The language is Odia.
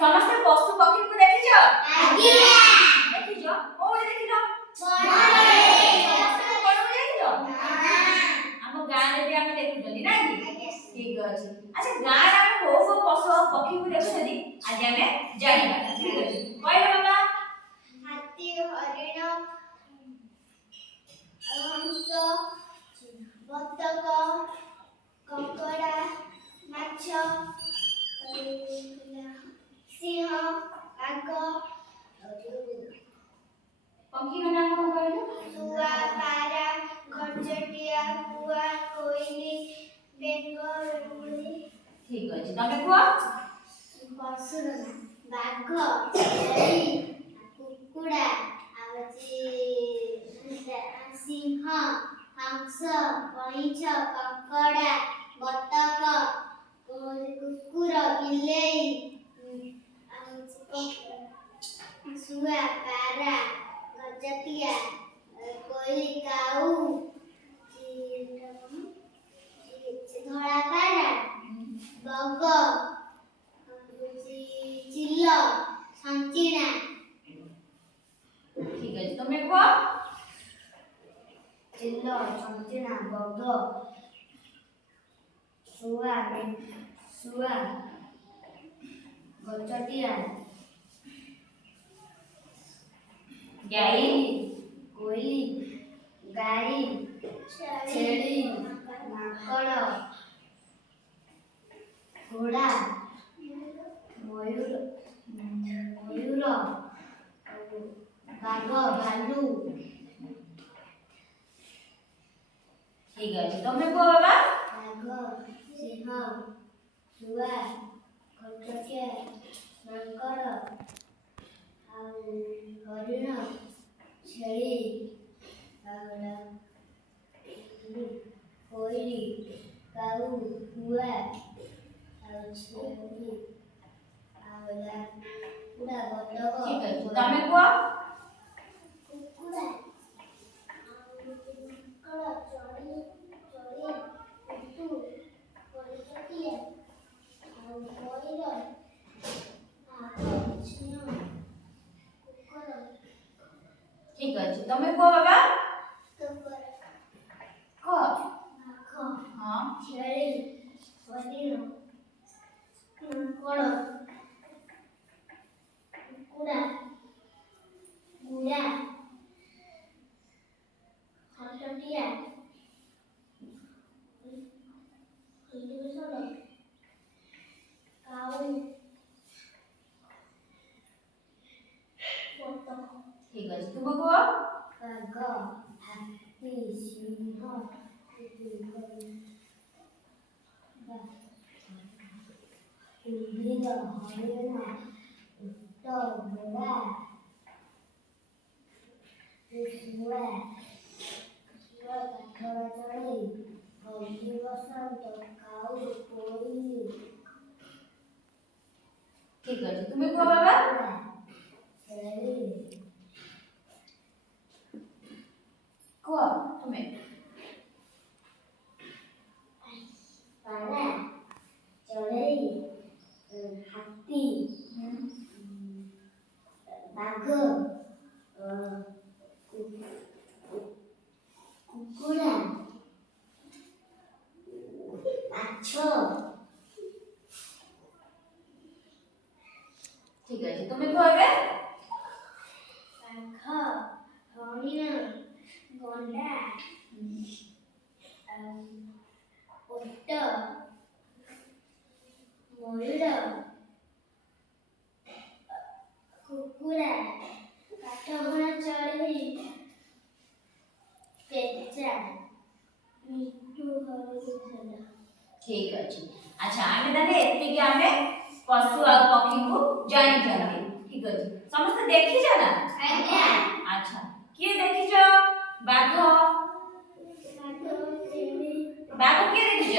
ସମସ୍ତେ ପଶୁ ପକ୍ଷୀକୁ ଦେଖିଛ? ଆଜ୍ଞା। ଦେଖିଛ? କୋଉଠି ଦେଖିଛ? ବଣରେ। ସମସ୍ତେ ବଣକୁ ଯାଇଥିଲ? ନା। ଆମ ଗାଁରେ ବି ଆମେ ଦେଖୁଛନ୍ତି ନା କି? ଆଜ୍ଞା। ଠିକ ଅଛି। ଆଚ୍ଛା ଗାଁରେ ଆମେ କୋଉ କୋଉ ପଶୁ ଆଉ ପକ୍ଷୀକୁ ଦେଖୁଛନ୍ତି ଆଜି ଆମେ ଜାଣିବା। ଠିକ ଅଛି। କହିଲେ ବାବା? ହାତୀ, ହରିଣ, ହଂସ, ବତକ, କଙ୍କଡ଼ା, ମାଛ, ସିଂହ, ବାଘ, ପକ୍ଷୀଙ୍କ ନାମ କଣ କହିଲୁ? ଶୁଆ, ପାରା, ଘରଚଟିଆ, କୁଆ, କୋଇଲି, ବେଙ୍ଗ, ବେଙ୍ଗୁଲି। ଠିକ ଅଛି। ତମେ କୁହ? ପଶୁର ନାଁ ବାଘ, ଛେଳି, କୁକୁଡ଼ା, ସିଂହ, ହଂସ, କଇଁଛ, କଙ୍କଡ଼ା, ବତକ, କୁକୁର, ବିଲେଇ, ଶୁଆ, ପାରା, ଗଜତିଆ, କୋଇଲି, କାଉ, ଧଳା ପାରା, ବଗ, ଚିଲ, ଛଞ୍ଚିଣା। ଠିକ ଅଛି। ତମେ କୁହ? ଚିଲ, ଛଞ୍ଚିଣା, ବଗ, ଶୁଆ, ଗଜତିଆ, ଗାଈ, କୋଇଲି, ଗାଈ, ଛେଳି, ମାଙ୍କଡ଼, ଘୋଡ଼ା, ମୟୂର, ବାଘ, ଭାଲୁ। ଠିକ ଅଛି। ତମେ କୁହ ବାବା? ବାଘ, ସିଂହ, ଶୁଆ, ଘରଚଟିଆ, ମାଙ୍କଡ଼, ହରିଣ, ଛେଳି, କୋଇଲି, କାଉ, କୁଆ, ଛେଳି, କୁକୁଡ଼ା, ବତକ। ଠିକ ଅଛି। ତମେ କୁହ? କୁକୁଡ଼ା, ମାଙ୍କଡ଼, ଚଢ଼େଇ, ପିଟୁ, ଘରଚଟିଆ, ମୟୂର, ବାଘ, ସିଂହ, କୁକୁର। ଠିକ ଅଛି। ତମେ କୁହ ବାବା? କୁହ? ବାଘ, ହଁ। ଛେଳି, ହରିଣ, ମାଙ୍କଡ଼, କୁକୁଡ଼ା, ଘୋଡ଼ା, ଘରଚଟିଆ, କାଉ, ବତକ। ଠିକ ଅଛି। ତୁମ କୁହ? ବାଘ, ହାତୀ, ସିଂହ, କୁମ୍ଭୀର, ହରିଣ, ଓଟ, ଘୋଡ଼ା, ଶୁଆ, କାଠର ଚଢ଼େଇ, ବସନ୍ତ, କାଉ, କୋଇଲି। ଠିକ ଅଛି। ତୁମେ କୁହ ବାବା? ଛେଳି, କୁହ ତୁମେ? ପାରା, ଚଢ଼େଇ, ହାତୀ, ବାଘ, କୁକୁଡ଼ା, ମାଛ। ଠିକ ଅଛି। ତୁମେ କୁହ ଏବେ? ବାଘ, ହରିଣ, ଗଣ୍ଡା, ଓଟ, ମୟୂର, କୁକୁଡ଼ା, କାଠହଣା ଚଢ଼େଇ, ପେଚା, ମିଟୁ, ହରିଣ। ଠିକ ଅଛି। ଆଚ୍ଛା ଆମେ ତାହେଲେ ଏତିକି ଆମେ ପଶୁ ଆଉ ପକ୍ଷୀଙ୍କୁ ଜାଣିଛନ୍ତି। ଠିକ ଅଛି। ସମସ୍ତେ ଦେଖିଛ ନା? ଆଜ୍ଞା। ଆଚ୍ଛା କିଏ ଦେଖିଛ? ବାଘ। ବାଘ କିଏ ଦେଖିଛ?